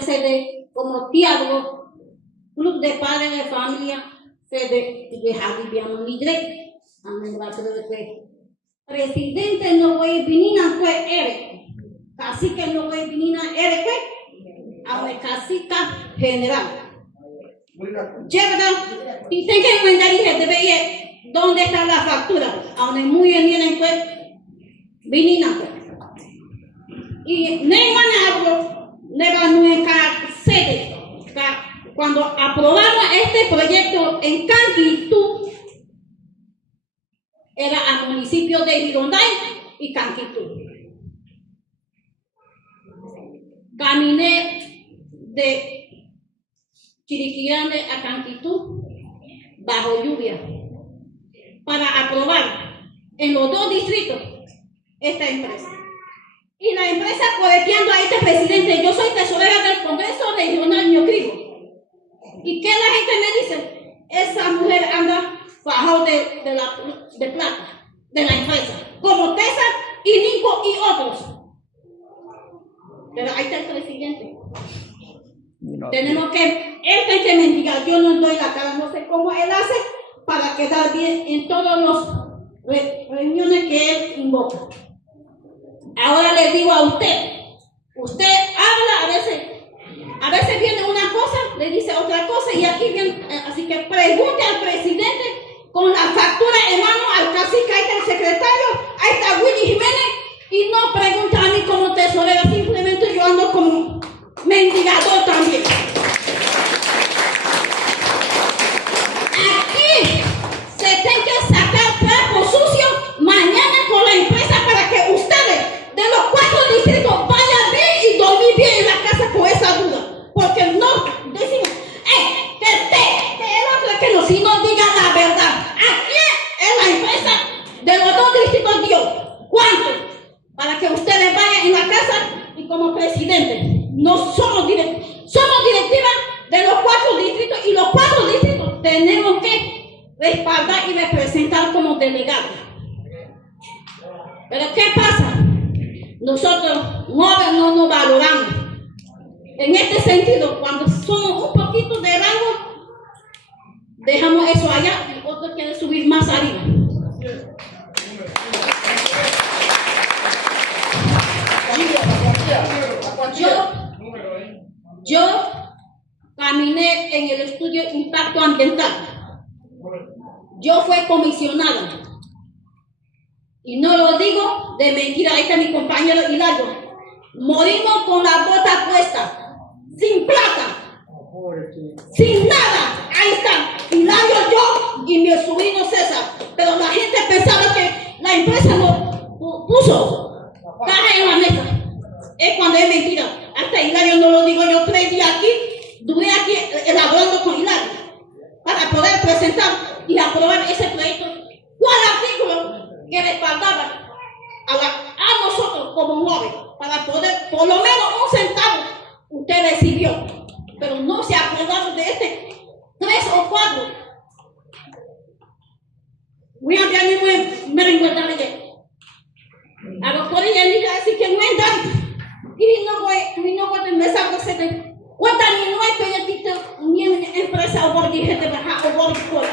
de como diálogo, club de padres de familia, de Javibiano Nidre, presidente no voy a venir a fue Eric, cacique no voy a venir a Eric, a cacique general. Lleva, y tengo que mandar y de dónde está la factura, a donde muy bien en fue venir a y ne manabro ne va nuestra sede cuando aprobamos este proyecto en Canquitú era al municipio de Gironday y Canquitú. Caminé de Chiriquirane a Canquitú bajo lluvia para aprobar en los dos distritos esta empresa. Y la empresa coleteando a este presidente, yo soy tesorera del Congreso Regional Ñocribo. ¿Y qué la gente me dice? Esa mujer anda fajado de plata, de la empresa, como Tesa y Nico y otros. Pero ahí está el presidente. No. Tenemos que, él tiene que mendigar, yo no doy la cara, no sé cómo él hace para quedar bien en todas las reuniones que él invoca. Ahora le digo a usted habla, a veces viene una cosa, le dice otra cosa y aquí viene, así que pregunte al presidente con la factura en mano al cacique, ahí está el secretario, ahí está Willy Jiménez y no pregunta a mí como tesorera, simplemente yo ando como mendigador también. Aquí se tiene que sacar trapo sucio mañana con la empresa para que ustedes de los 4 distritos vayan bien y dormir bien en la casa con esa duda. Porque no decimos, que el otro que no, si no diga la verdad. Aquí es la empresa de los 2 distritos dio. ¿Cuánto? Para que ustedes vayan en la casa y como presidente. No somos directiva de los 4 distritos y los 4 distritos tenemos que respaldar y representar como delegados. Pero ¿qué pasa? Nosotros no nos valoramos. En este sentido, cuando somos un poquito de rango, dejamos eso allá y otros quieren subir más arriba. Yo caminé en el estudio de impacto ambiental. Yo fui comisionada. Y no lo digo de mentira, ahí está mi compañero Hilario. Morimos con la bota puesta, sin plata, sin nada. Ahí está Hilario, yo y mi sobrino César. Pero la gente pensaba que la empresa nos puso caja en la mesa. Es cuando es mentira. Hasta Hilario no lo digo yo, 3 días aquí, duré aquí elaborando con Hilario para poder presentar y aprobar ese proyecto. ¿Cuál artículo que respaldaba a nosotros como jóvenes para poder, por lo menos 1 centavo, usted recibió, pero no se ha acordado de este 3 o 4. Voy a enviar mi merengueta a los corillas y así que no es tan y no voy a empezar a hacer cuánta ni no hay proyectito ni empresa o por gente baja o por